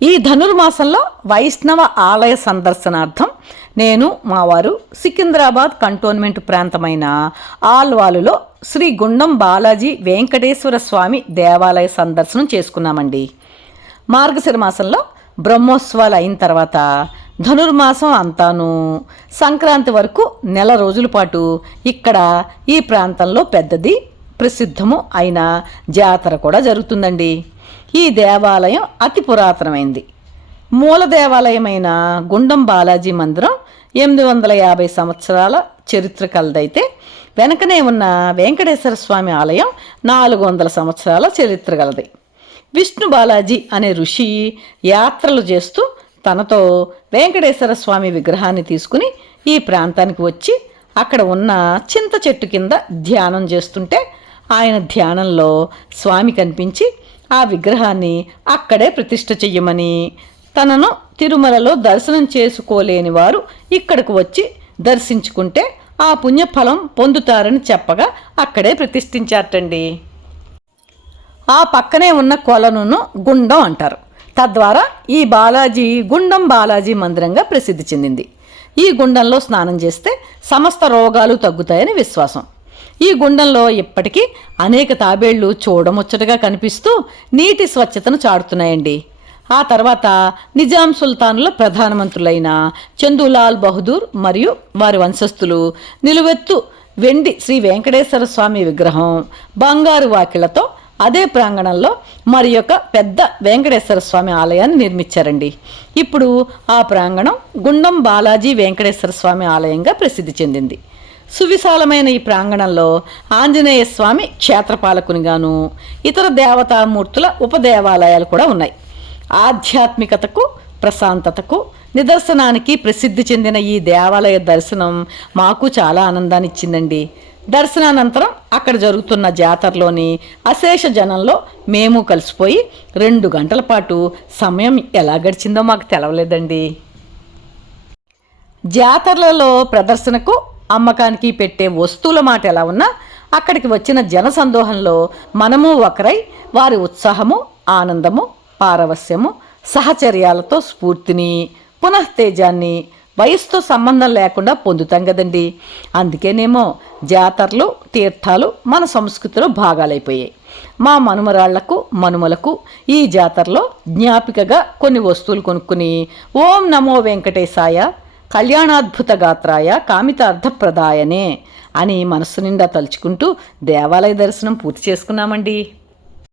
ఈ ధనుర్మాసంలో వైష్ణవ ఆలయ సందర్శనార్థం నేను మా వారు సికింద్రాబాద్ కంటోన్మెంట్ ప్రాంతమైన ఆల్వాలులో శ్రీ గుండం బాలాజీ వెంకటేశ్వర స్వామి దేవాలయ సందర్శనం చేసుకున్నామండి. మార్గశిర మాసంలో బ్రహ్మోత్సవాలు అయిన తర్వాత ధనుర్మాసం అంతాను సంక్రాంతి వరకు నెల రోజుల పాటు ఇక్కడ ఈ ప్రాంతంలో పెద్దది ప్రసిద్ధము అయిన జాతర కూడా జరుగుతుందండి. ఈ దేవాలయం అతి పురాతనమైంది. మూల దేవాలయమైన గుండం బాలాజీ మందిరం 850 సంవత్సరాల చరిత్ర కలదైతే వెనకనే ఉన్న వెంకటేశ్వర స్వామి ఆలయం 400 సంవత్సరాల చరిత్ర గలది. విష్ణు బాలాజీ అనే ఋషి యాత్రలు చేస్తూ తనతో వెంకటేశ్వర స్వామి విగ్రహాన్ని తీసుకుని ఈ ప్రాంతానికి వచ్చి అక్కడ ఉన్న చింత చెట్టు కింద ధ్యానం చేస్తుంటే ఆయన ధ్యానంలో స్వామి కనిపించి ఆ విగ్రహాన్ని అక్కడే ప్రతిష్ఠ చెయ్యమని, తనను తిరుమలలో దర్శనం చేసుకోలేని వారు ఇక్కడకు వచ్చి దర్శించుకుంటే ఆ పుణ్యఫలం పొందుతారని చెప్పగా అక్కడే ప్రతిష్ఠించారటండి. ఆ పక్కనే ఉన్న కొలనును గుండం అంటారు. తద్వారా ఈ బాలాజీ గుండం బాలాజీ మందిరంగా ప్రసిద్ధి చెందింది. ఈ గుండంలో స్నానం చేస్తే సమస్త రోగాలు తగ్గుతాయని విశ్వాసం. ఈ గుండంలో ఇప్పటికీ అనేక తాబేళ్లు చూడముచ్చటగా కనిపిస్తూ నీటి స్వచ్ఛతను చాటుతున్నాయండి. ఆ తర్వాత నిజాం సుల్తానుల ప్రధానమంత్రులైన చందులాల్ బహదూర్ మరియు వారి వంశస్థులు నిలువెత్తు వెండి శ్రీ వెంకటేశ్వర స్వామి విగ్రహం, బంగారు వాకిళ్లతో అదే ప్రాంగణంలో మరి యొక్క పెద్ద వెంకటేశ్వర స్వామి ఆలయాన్ని నిర్మించారండి. ఇప్పుడు ఆ ప్రాంగణం గుండం బాలాజీ వెంకటేశ్వర స్వామి ఆలయంగా ప్రసిద్ధి చెందింది. సువిశాలమైన ఈ ప్రాంగణంలో ఆంజనేయ స్వామి క్షేత్రపాలకునిగాను ఇతర దేవతామూర్తుల ఉపదేవాలయాలు కూడా ఉన్నాయి. ఆధ్యాత్మికతకు, ప్రశాంతతకు నిదర్శనానికి ప్రసిద్ధి చెందిన ఈ దేవాలయ దర్శనం మాకు చాలా ఆనందాన్ని ఇచ్చిందండి. దర్శనానంతరం అక్కడ జరుగుతున్న జాతరలోని అశేష జనంలో మేము కలిసిపోయి 2 గంటల పాటు సమయం ఎలా గడిచిందో మాకు తెలవలేదండి. జాతరలలో ప్రదర్శనకు, అమ్మకానికి పెట్టే వస్తువుల మాట ఎలా ఉన్నా అక్కడికి వచ్చిన జనసందోహంలో మనము ఒకరై వారి ఉత్సాహము, ఆనందము, పారవస్యము, సహచర్యాలతో స్ఫూర్తిని, పునఃతేజాన్ని వయసుతో సంబంధం లేకుండా పొందుతాం కదండి. అందుకేనేమో జాతరలు, తీర్థాలు మన సంస్కృతిలో భాగాలైపోయాయి. మా మనుమరాళ్లకు, మనుమలకు ఈ జాతరలో జ్ఞాపికగా కొన్ని వస్తువులు కొనుక్కుని ఓం నమో వెంకటేశాయ, కళ్యాణాద్భుత గాత్రాయ, కామితార్థప్రదాయనే అని మనస్సు నిండా తలుచుకుంటూ దేవాలయ దర్శనం పూర్తి చేసుకున్నామండి.